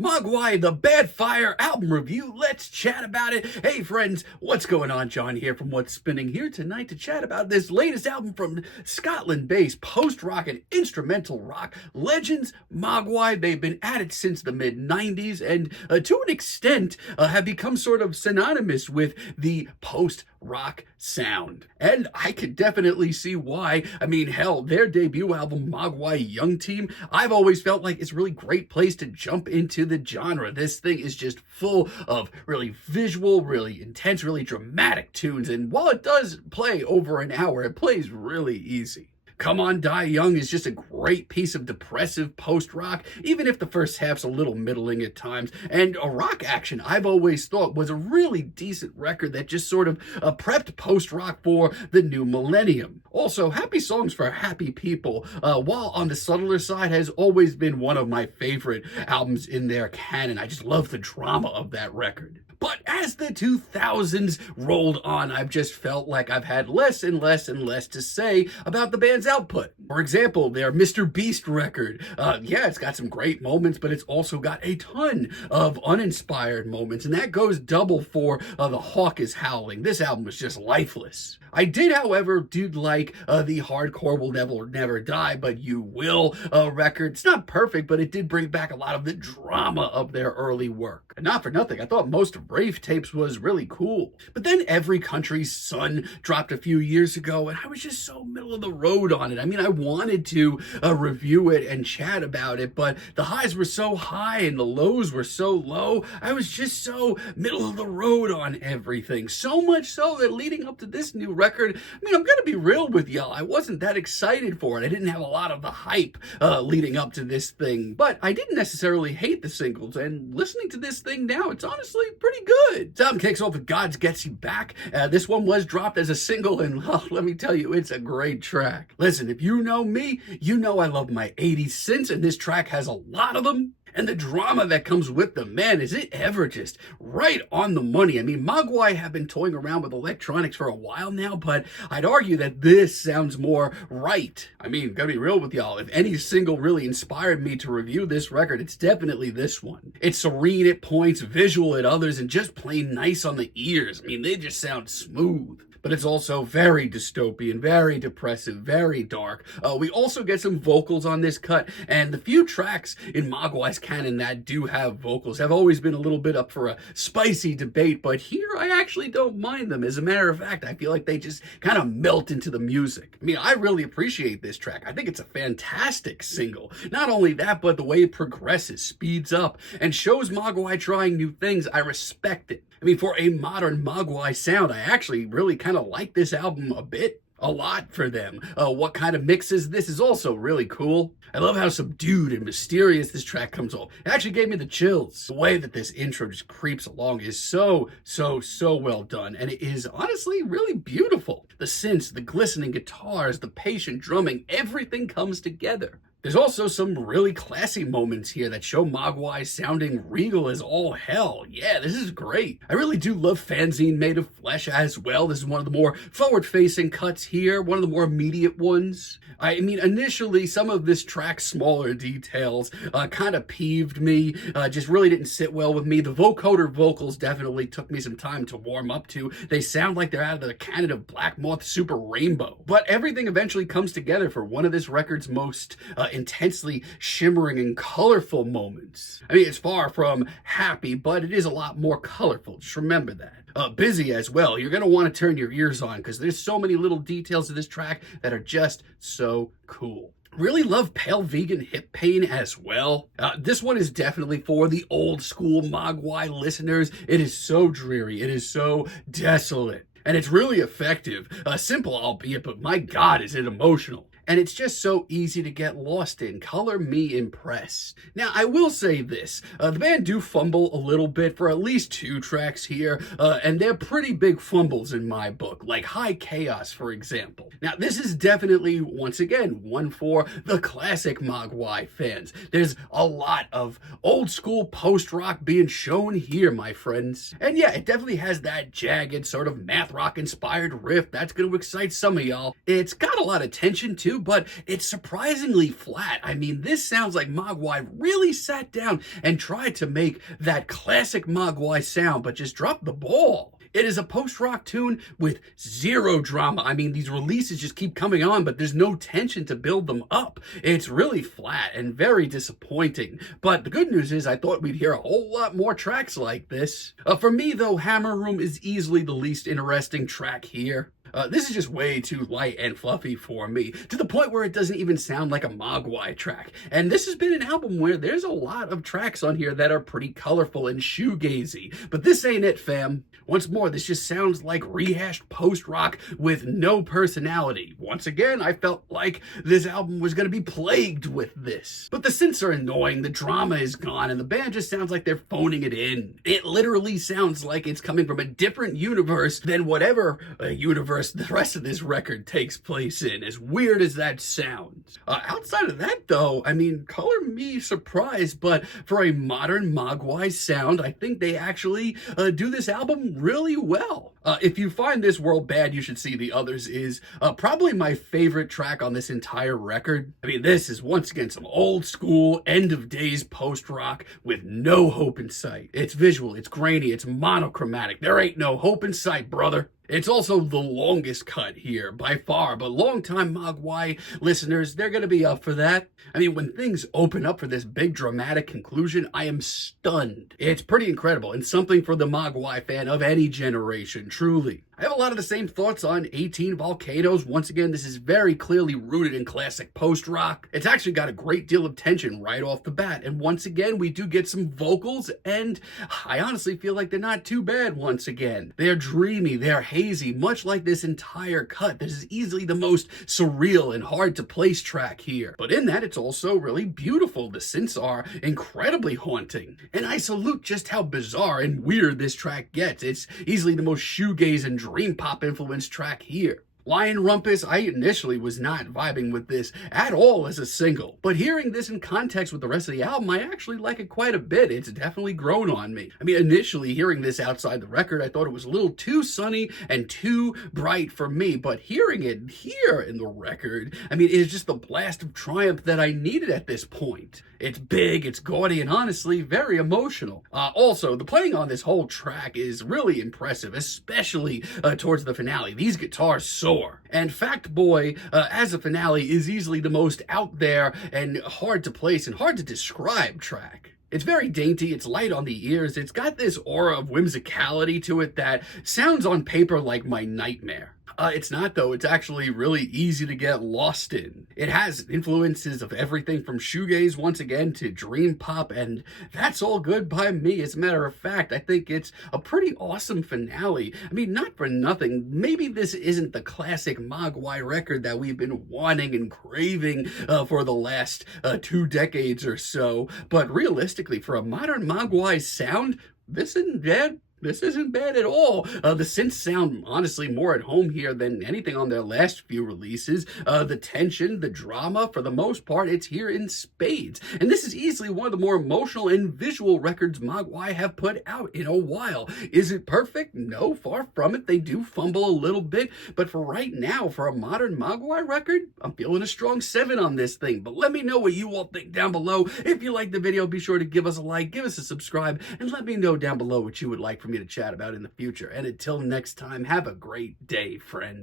Mogwai, the Bad Fire album review. Let's chat about it. Hey, friends, what's going on? John here from What's Spinning here tonight to chat about this latest album from Scotland-based post-rock and instrumental rock legends, Mogwai. They've been at it since the mid-90s and to an extent have become sort of synonymous with the post-rock sound. And I could definitely see why. I mean, hell, their debut album, Mogwai Young Team, I've always felt like it's a really great place to jump into the genre. This thing is just full of really visual, really intense, really dramatic tunes. And while it does play over an hour, it plays really easy. Come On Die Young is just a great piece of depressive post-rock, even if the first half's a little middling at times. And a Rock Action, I've always thought, was a really decent record that just sort of prepped post-rock for the new millennium. Also, Happy Songs for Happy People, while on the subtler side, has always been one of my favorite albums in their canon. I just love the drama of that record. But as the 2000s rolled on, I've just felt like I've had less and less and less to say about the band's output. For example, their Mr. Beast record. Yeah, it's got some great moments, but it's also got a ton of uninspired moments, and that goes double for The Hawk is Howling. This album was just lifeless. I did, however, like the Hardcore Will Never Die, But You Will record. It's not perfect, but it did bring back a lot of the drama of their early work. And not for nothing, I thought most of Rave Tapes was really cool. But then Every Country's Son dropped a few years ago, and I was just so middle of the road on it. I mean, I wanted to review it and chat about it, but the highs were so high and the lows were so low. I was just so middle of the road on everything. So much so that leading up to this new record, I mean, I'm going to be real with y'all. I wasn't that excited for it. I didn't have a lot of the hype leading up to this thing, but I didn't necessarily hate the singles, and listening to this thing now, it's honestly pretty good. The album kicks off with God's Gets You Back. This one was dropped as a single, and let me tell you, it's a great track. Listen, if you know me, you know I love my 80s synths, and this track has a lot of them. And the drama that comes with them, man, is it ever just right on the money. I mean, Mogwai have been toying around with electronics for a while now, but I'd argue that this sounds more right. I mean, gotta be real with y'all, if any single really inspired me to review this record, it's definitely this one. It's serene at points, visual at others, and just plain nice on the ears. I mean, they just sound smooth. But it's also very dystopian, very depressive, very dark. We also get some vocals on this cut, and the few tracks in Mogwai's canon that do have vocals have always been a little bit up for a spicy debate, but here I actually don't mind them. As a matter of fact, I feel like they just kind of melt into the music. I mean, I really appreciate this track. I think it's a fantastic single. Not only that, but the way it progresses, speeds up, and shows Mogwai trying new things. I respect it. I mean, for a modern Mogwai sound, I actually really kind of like this album a lot for them. What kind of mixes? This is also really cool. I love how subdued and mysterious this track comes off. It actually gave me the chills. The way that this intro just creeps along is so well done, and it is honestly really beautiful. The synths, the glistening guitars, the patient drumming, everything comes together. There's also some really classy moments here that show Mogwai sounding regal as all hell. Yeah, this is great. I really do love Fanzine Made of Flesh as well. This is one of the more forward-facing cuts here, one of the more immediate ones. I mean, initially, some of this track's smaller details kind of peeved me, just really didn't sit well with me. The vocoder vocals definitely took me some time to warm up to. They sound like they're out of the canon of Black Moth Super Rainbow. But everything eventually comes together for one of this record's most intensely shimmering and colorful moments. I mean, it's far from happy, but it is a lot more colorful. Just remember that. Busy as well. You're going to want to turn your ears on because there's so many little details of this track that are just so cool. Really love Pale Vegan Hip Pain as well. This one is definitely for the old school Mogwai listeners. It is so dreary. It is so desolate. And it's really effective. Simple albeit, but my God, is it emotional. And it's just so easy to get lost in. Color me impressed. Now, I will say this. The band do fumble a little bit for at least 2 tracks here, and they're pretty big fumbles in my book, like High Chaos, for example. Now, this is definitely, once again, one for the classic Mogwai fans. There's a lot of old school post-rock being shown here, my friends. And yeah, it definitely has that jagged, sort of math rock-inspired riff that's going to excite some of y'all. It's got a lot of tension, too. too, but it's surprisingly flat. I mean, this sounds like Mogwai really sat down and tried to make that classic Mogwai sound, but just dropped the ball. It is a post-rock tune with zero drama. I mean, these releases just keep coming on, but there's no tension to build them up. It's really flat and very disappointing. But the good news is I thought we'd hear a whole lot more tracks like this. For me, though, Hammer Room is easily the least interesting track here. This is just way too light and fluffy for me, to the point where it doesn't even sound like a Mogwai track. And this has been an album where there's a lot of tracks on here that are pretty colorful and shoegazy, but this ain't it, fam. Once more, this just sounds like rehashed post-rock with no personality. Once again, I felt like this album was going to be plagued with this. But the synths are annoying, the drama is gone, and the band just sounds like they're phoning it in. It literally sounds like it's coming from a different universe than whatever universe the rest of this record takes place in, as weird as that sounds. Outside of that, though, I mean, color me surprised, but for a modern Mogwai sound, I think they actually do this album really well. If you find this world bad, you should see the others is probably my favorite track on this entire record. I mean, this is once again some old school, end of days post-rock with no hope in sight. It's visual, it's grainy, it's monochromatic. There ain't no hope in sight, brother. It's also the longest cut here, by far, but longtime Mogwai listeners, they're going to be up for that. I mean, when things open up for this big dramatic conclusion, I am stunned. It's pretty incredible, and something for the Mogwai fan of any generation, truly. I have a lot of the same thoughts on 18 Volcanoes. Once again, this is very clearly rooted in classic post-rock. It's actually got a great deal of tension right off the bat, and once again, we do get some vocals, and I honestly feel like they're not too bad once again. They're dreamy, they're hazy, much like this entire cut. This is easily the most surreal and hard to place track here. But in that, it's also really beautiful. The synths are incredibly haunting. And I salute just how bizarre and weird this track gets. It's easily the most shoegaze and dream pop influenced track here. Lion Rumpus, I initially was not vibing with this at all as a single, but hearing this in context with the rest of the album, I actually like it quite a bit. It's definitely grown on me. I mean, initially hearing this outside the record, I thought it was a little too sunny and too bright for me, but hearing it here in the record, I mean, it is just the blast of triumph that I needed at this point. It's big, it's gaudy, and honestly, very emotional. Also, the playing on this whole track is really impressive, especially towards the finale. These guitars soar. And Fact Boy, as a finale, is easily the most out there and hard to place and hard to describe track. It's very dainty, it's light on the ears, it's got this aura of whimsicality to it that sounds on paper like my nightmare. It's not, though. It's actually really easy to get lost in. It has influences of everything from shoegaze, once again, to dream pop, and that's all good by me. As a matter of fact, I think it's a pretty awesome finale. I mean, not for nothing, maybe this isn't the classic Mogwai record that we've been wanting and craving for the last 2 decades or so, but realistically, for a modern Mogwai sound, this isn't bad. This isn't bad at all. The synths sound honestly more at home here than anything on their last few releases. The tension, the drama, for the most part, it's here in spades. And this is easily one of the more emotional and visual records Mogwai have put out in a while. Is it perfect? No, far from it. They do fumble a little bit. But for right now, for a modern Mogwai record, I'm feeling a strong 7 on this thing. But let me know what you all think down below. If you liked the video, be sure to give us a like, give us a subscribe, and let me know down below what you would like from me to chat about in the future. And until next time, have a great day, friends.